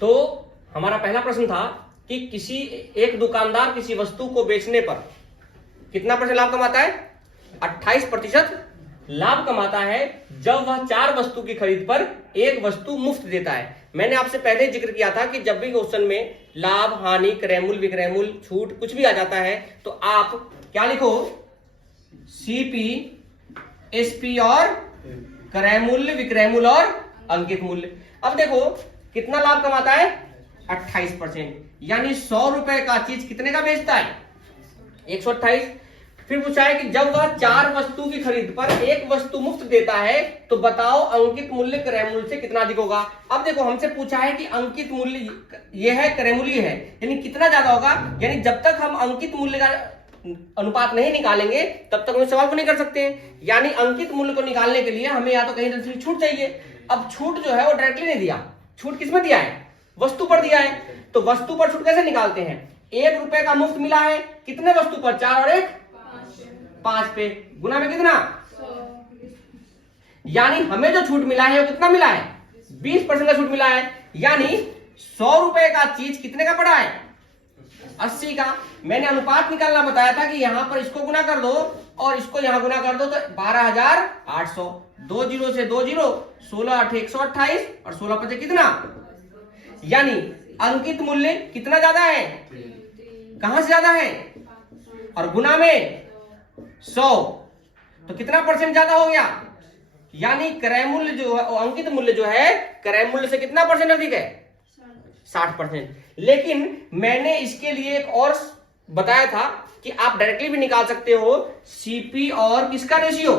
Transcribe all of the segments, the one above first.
तो हमारा पहला प्रश्न था कि किसी एक दुकानदार किसी वस्तु को बेचने पर कितना परसेंट लाभ कमाता है? 28% लाभ कमाता है जब वह 4 वस्तु की खरीद पर एक वस्तु मुफ्त देता है। मैंने आपसे पहले जिक्र किया था कि जब भी क्वेश्चन में लाभ, हानि, क्रयमूल्य, विक्रयमूल्य, छूट कुछ भी आ जाता है तो आप क्या लिखो? सीपी, एसपी और क्रयमूल्य, विक्रयमूल्य और अंकित मूल्य। अब देखो कितना लाभ कमाता है? 28%, यानी 100 रुपए का चीज कितने का बेचता है? 128। फिर पूछा है कि जब वह 4 वस्तु की खरीद पर एक वस्तु मुफ्त देता है तो बताओ अंकित मूल्य क्रय मूल्य से कितना अधिक होगा। अब देखो हमसे पूछा है कि अंकित मूल्य ये है, क्रय मूल्य है, यानी कितना ज्यादा होगा। यानी जब तक हम अंकित मूल्य का अनुपात नहीं निकालेंगे तब तक हम सवाल को नहीं कर सकते हैं। यानी अंकित मूल्य को निकालने के लिए हमें या तो कहीं से छूट चाहिए। अब छूट जो है वो डायरेक्टली नहीं दिया, छूट किसमें दिया है? वस्तु पर दिया है। तो वस्तु पर छूट कैसे निकालते हैं? 1 रुपए का मुफ्त मिला है कितने वस्तु पर? 4 और 1 5 पे, गुना में कितना? 100। यानी हमें जो छूट मिला है वो कितना मिला है? 20% का छूट मिला है। यानी 100 रुपए का चीज कितने का पड़ा है? 80 का। मैंने अनुपात निकालना बताया था कि यहां पर इसको गुना कर दो और इसको यहां गुना कर दो तो 12,800। 2 जीरो से 2 जीरो, 16 8 128 और 16 5 कितना? यानी अंकित मूल्य कितना ज्यादा है? कहां से ज्यादा है? और गुना में 100, तो कितना परसेंट ज्यादा हो गया? यानी क्रय मूल्य जो है, अंकित मूल्य जो है क्रय मूल्य से कितना परसेंट अधिक है? 60%। लेकिन मैंने इसके लिए एक और बताया था कि आप डायरेक्टली भी निकाल सकते हो सीपी और किसका रेशियो?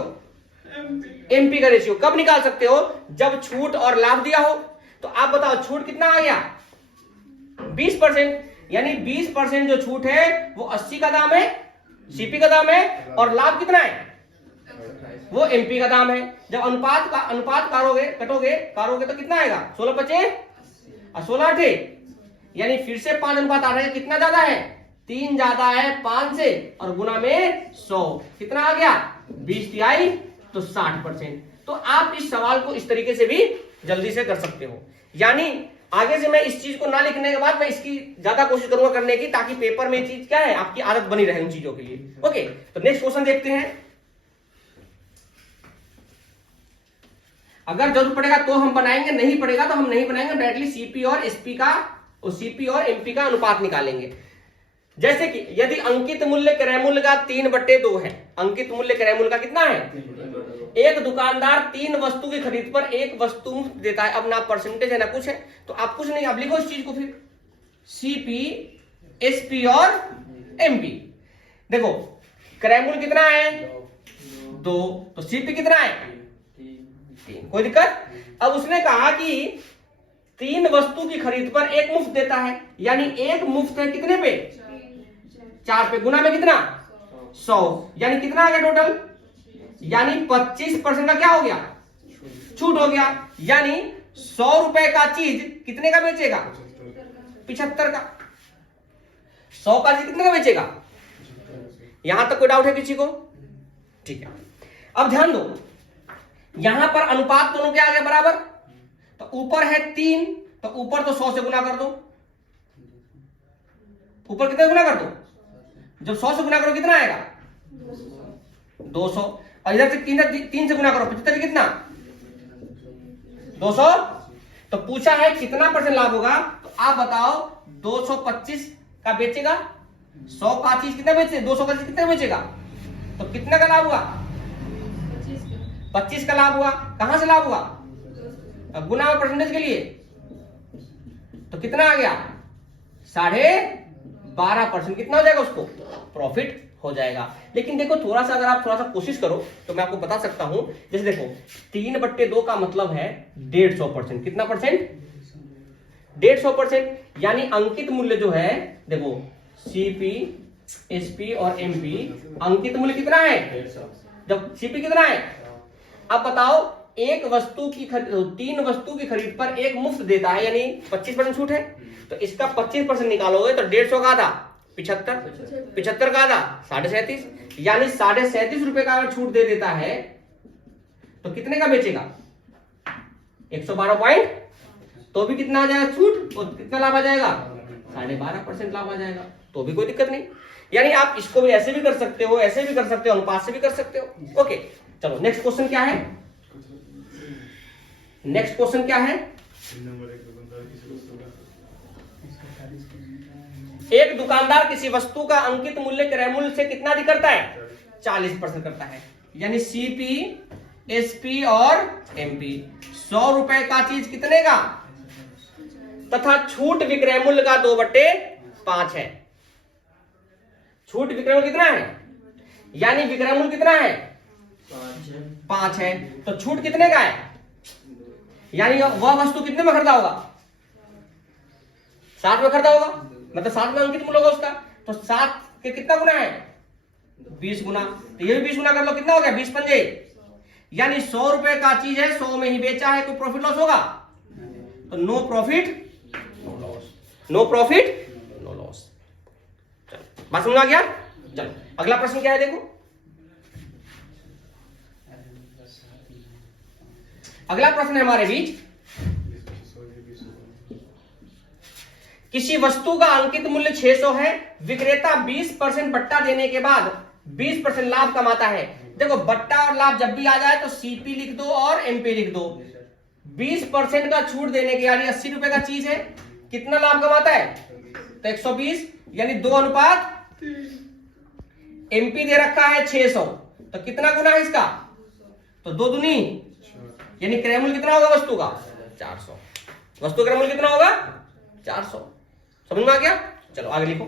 एमपी का रेशियो। कब निकाल सकते हो? जब छूट और लाभ दिया हो। तो आप बताओ छूट कितना आ गया? 20%। यानी 20% जो छूट है वो 80 का दाम है, सीपी का दाम है, और लाभ कितना है? वो एमपी का दाम है। जब अनुपात कारोगे तो कितना आएगा? 16 5 और 16 8, यानी फिर से 5 अनुपात आ रहा है। कितना ज्यादा है? 3 ज्यादा है 5 से, और गुना में 100 कितना आ गया? 20 तिहाई, तो 60%। तो आप इस सवाल को इस तरीके से भी जल्दी से कर सकते हो। यानी आगे से मैं इस चीज को ना लिखने के बाद मैं इसकी ज्यादा कोशिश करूंगा करने की, ताकि पेपर में चीज क्या है आपकी आदत बनी रहे उन चीजों के लिए। ओके, तो नेक्स्ट क्वेश्चन देखते हैं। अगर जरूरत पड़ेगा तो हम बनाएंगे, नहीं पड़ेगा तो हम नहीं बनाएंगे, डायरेक्टली सीपी और एसपी का और सीपी और एमपी का अनुपात निकालेंगे। जैसे कि यदि अंकित मूल्य क्रय मूल्य का 3/2 है, अंकित मूल्य क्रय मूल्य का कितना है? एक दुकानदार 3 वस्तु की खरीद पर एक वस्तु मुफ्त देता है। अब ना परसेंटेज है ना कुछ है, तो आप कुछ नहीं, आप लिखो इस चीज को फिर सीपी, एसपी और एमपी। देखो क्रय मूल्य कितना है? 2, तो सीपी कितना है? 3। कोई दिक्कत? अब उसने कहा कि 3 वस्तु की खरीद पर एक मुफ्त देता है, यानी एक मुफ्त है कितने पे? 4 पे, गुना में कितना? 100, यानी कितना आ गया टोटल? यानी 25% का क्या हो गया? छूट हो गया। यानी 100 रुपए का चीज कितने का बेचेगा? 75 का। 100 का चीज कितने का बेचेगा? यहां तक कोई डाउट है किसी को? ठीक है। अब ध्यान दो, यहां पर अनुपात दोनों के आ गए बराबर। तो ऊपर है 3, तो ऊपर तो 100 से गुना कर दो। ऊपर कितने गुना कर दो? जब 100 से गुना करो कितना आएगा? 200। और इधर से 3 से गुना करो, 75 कितना? 200। तो पूछा है कितना परसेंट लाभ होगा, तो आप बताओ 225 का बेचेगा। 100 का चीज कितना बेचे? 200 का चीज कितना बेचेगा? तो कितना का लाभ हुआ? 25 का लाभ हुआ। कहां से लाभ हुआ? गुना में परसेंटेज के लिए, तो कितना आ गया? 12.5%। कितना हो जाएगा उसको? प्रॉफिट हो जाएगा। लेकिन देखो थोड़ा सा, अगर आप थोड़ा सा कोशिश करो तो मैं आपको बता सकता हूं। जैसे देखो 3/2 का मतलब है 150%। कितना परसेंट? 150%। यानी अंकित मूल्य जो है, देखो सीपी, एसपी और एमपी, अंकित मूल्य कितना है? जब सीपी कितना है? अब बताओ एक वस्तु की 3 वस्तु की खरीद पर एक मुफ्त देता है, यानी 25% छूट है। तो इसका 25% निकालोगे तो 150 का आधा 75, 75 का आधा 37.5, यानी 37.5 रुपए का अगर छूट दे देता है तो कितने का बेचेगा? 112 तो भी कितना आ जाएगा छूट, तो कितना लाभ आ जाएगा 12.5% लाभ आ जाएगा, तो भी कोई दिक्कत नहीं। यानी आप इसको भी ऐसे भी कर सकते हो, ऐसे भी कर सकते हो, अनुपात से भी कर सकते हो। ओके चलो नेक्स्ट क्वेश्चन क्या है, नेक्स्ट क्वेश्चन क्या है, एक दुकानदार किसी वस्तु का अंकित मूल्य क्रय मूल्य से कितना अधिक करता है 40% करता है। यानी सीपी एसपी और एमपी 100 रुपए का चीज कितने का, तथा छूट विक्रय मूल्य का 2/5 है। छूट विक्रय मूल्य कितना है, यानी विक्रय मूल्य कितना है 5 है, तो छूट कितने का है, यानी वह वस्तु कितने में खरीदा होगा 60 में खरीदा होगा, मतलब 60 में अंकित मूल्य होगा उसका, तो 7 के कितना गुना है 20 गुना, तो ये भी 20 गुना कर लो, कितना हो गया 20 पंजे, यानी 100 रुपए का चीज है 100 में ही बेचा है, कोई प्रॉफिट लॉस होगा, तो no profit no loss, no profit no loss. चलो बात समझ आ गया। चलो अगला प्रश्न क्या है, देखो अगला प्रश्न है हमारे बीच, किसी वस्तु का अंकित मूल्य 600 है, विक्रेता 20% बट्टा देने के बाद 20% लाभ कमाता है। देखो बट्टा और लाभ जब भी आ जाए तो सीपी लिख दो और एमपी लिख दो। 20% का छूट देने के, यानी 80 रुपए का चीज है, कितना लाभ कमाता है तो 120, यानी 2 अनुपात, एमपी दे रखा है 600, तो कितना गुना है इसका, तो 2 दूनी, यानी क्रय मूल्य कितना होगा वस्तु का 400, वस्तु क्रय मूल्य कितना होगा 400। समझ में आ गया। चलो आगे लिखो,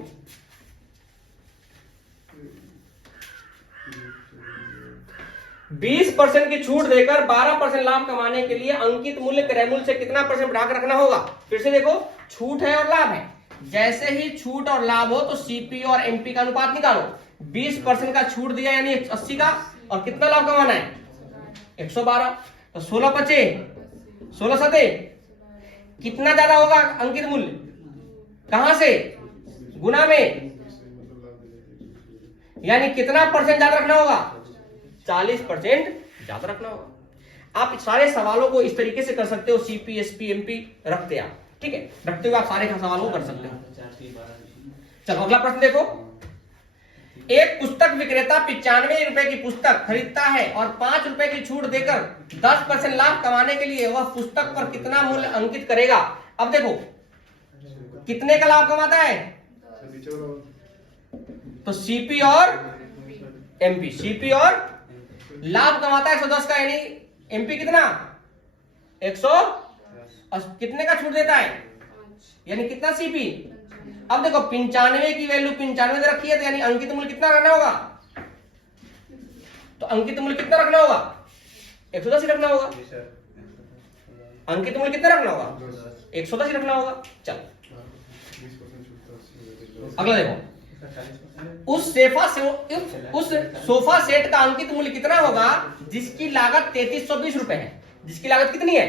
बीस % की छूट देकर 12% लाभ कमाने के लिए अंकित मूल्य क्रय मूल्य से कितना % बढ़ाकर रखना होगा। फिर से देखो छूट है और लाभ है, जैसे ही छूट और लाभ हो तो सीपी और एमपी का अनुपात निकालो। 20% का छूट दिया यानी 80 का, और कितना लाभ कमाना है 112, तो 16 बचे 16 सते कितना ज्यादा होगा अंकित मूल्य, कहां से गुना में, यानी कितना % ज्यादा रखना होगा 40% ज्यादा रखना होगा। आप सारे सवालों को इस तरीके से कर सकते हो, सीपी एसपी एमपी रखते आप, ठीक है, रखते हुए आप सारे सवालों को कर सकते हो। चलो अगला प्रश्न देखो, एक पुस्तक विक्रेता 95 रुपए की पुस्तक खरीदता है और 5 रुपए की छूट देकर 10% लाभ कमाने के लिए वह पुस्तक पर कितना मूल्य अंकित करेगा। अब देखो कितने का लाभ कमाता है, तो सीपी और एमपी, सीपी और लाभ कमाता है 110 का, यानी एमपी कितना 100, और कितने का छूट देता है, यानी कितना सीपी। अब देखो 95 की वैल्यू 95 दे रखी है, तो यानी अंकित मूल्य कितना रखना होगा, तो अंकित मूल्य कितना रखना होगा 110 ही रखना होगा। अंकित मूल्य कितना रखना होगा 110 ही रखना होगा। चलो अगला देखो, उस सोफा सेट का अंकित मूल्य कितना होगा जिसकी लागत 3320 रुपए है। जिसकी लागत कितनी है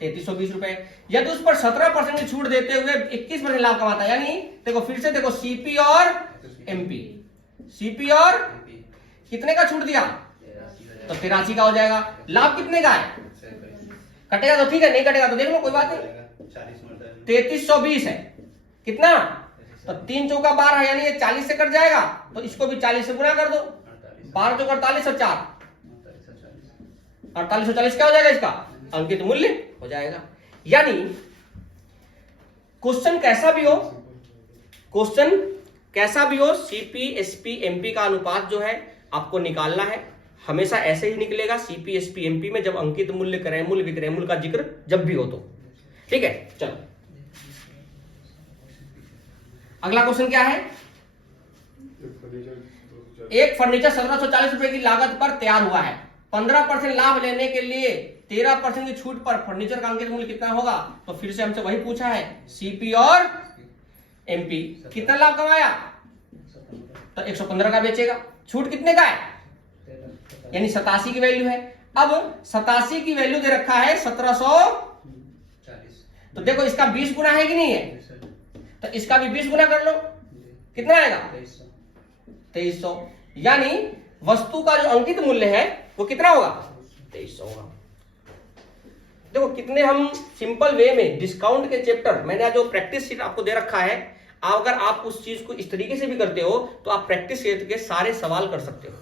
3320 रुपए, यदि उस पर 17% की छूट देते हुए 21% लाभ कमाता है। यानी देखो फिर से देखो सीपी और एमपी, सीपी और कितने का छूट दिया तो 83 का हो जाएगा। लाभ कितने का है, कटेगा तो ठीक है, नहीं कटेगा तो देख लो कोई बात नहीं। 3320 है कितना, तो 3 चौका 12 है, यानी ये 40 से कट जाएगा, तो इसको भी 40 से गुना कर दो, 12 चौका 48 और 4 4840 क्या हो जाएगा इसका अंकित मूल्य हो जाएगा। यानी क्वेश्चन कैसा भी हो, क्वेश्चन कैसा भी हो, सीपी एसपी एमपी का अनुपात जो है आपको निकालना है, हमेशा ऐसे ही निकलेगा सीपी एसपी एमपी में, जब अंकित मूल्य क्रय मूल्य विक्रय मूल्य का जिक्र जब भी हो तो, ठीक है। चलो अगला क्वेश्चन क्या है, एक फर्नीचर 1740 रुपए की लागत पर तैयार हुआ है, 15% लाभ लेने के लिए 13% की छूट पर फर्नीचर का अंकित मूल्य कितना होगा। तो फिर से हमसे वही पूछा है, सीपी और एमपी कितना लाभ कमाया, तो 115 का बेचेगा, छूट कितने का है, यानी 87 की वैल्यू है। अब 87 की वैल्यू दे रखा है 1740, तो देखो इसका 20 गुना है कि नहीं है, तो इसका भी 20 गुना कर लो, कितना आएगा 2300, यानी वस्तु का जो अंकित मूल्य है वो कितना होगा 2300 होगा। देखो कितने हम सिंपल वे में डिस्काउंट के चैप्टर, मैंने जो प्रैक्टिस शीट आपको दे रखा है, अगर आप उस चीज को इस तरीके से भी करते हो तो आप प्रैक्टिस शीट के सारे सवाल कर सकते हो।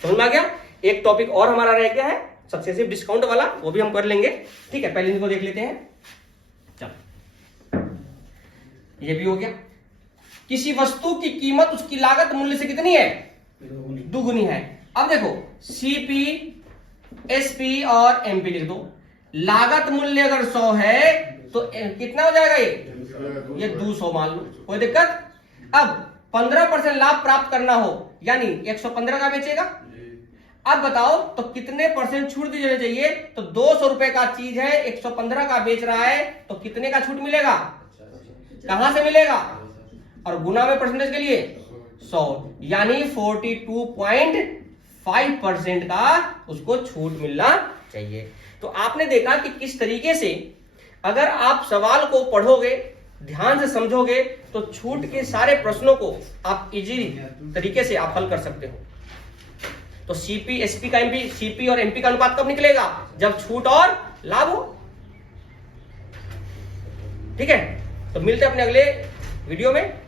समझ में आ गया? एक टॉपिक और हमारा रह गया है सक्सेसिव डिस्काउंट वाला, वो भी हम कर लेंगे। ठीक है, पहले इनको देख लेते हैं। चलो, ये भी हो गया। किसी वस्तु की कीमत उसकी लागत मूल्य से कितनी है? दुगुनी है। अब देखो सीपी, एसपी और एमपी लिख दो। लागत मूल्य अगर 100 है तो कितना हो जाएगा? ये 200 मान लो, कोई दिक्कत? अब 15% लाभ प्राप्त करना हो यानी 115 का बेचेगा। अब बताओ तो कितने परसेंट छूट दी जानी चाहिए? तो 200 रुपए का चीज है, 115 का बेच रहा है, तो कितने का छूट मिलेगा? कहां से मिलेगा? और गुना में परसेंटेज के लिए 100, यानी 42.5% का उसको छूट मिलना चाहिए। तो आपने देखा कि किस तरीके से अगर आप सवाल को पढ़ोगे, ध्यान से समझोगे, तो छूट के सारे प्रश्नों को आप इजी तरीके से आप हल कर सकते हो। तो सीपी, एसपी का एमपी, सीपी और एमपी का अनुपात कब निकलेगा? जब छूट और लाभ हो। ठीक है, तो मिलते हैं अपने अगले वीडियो में।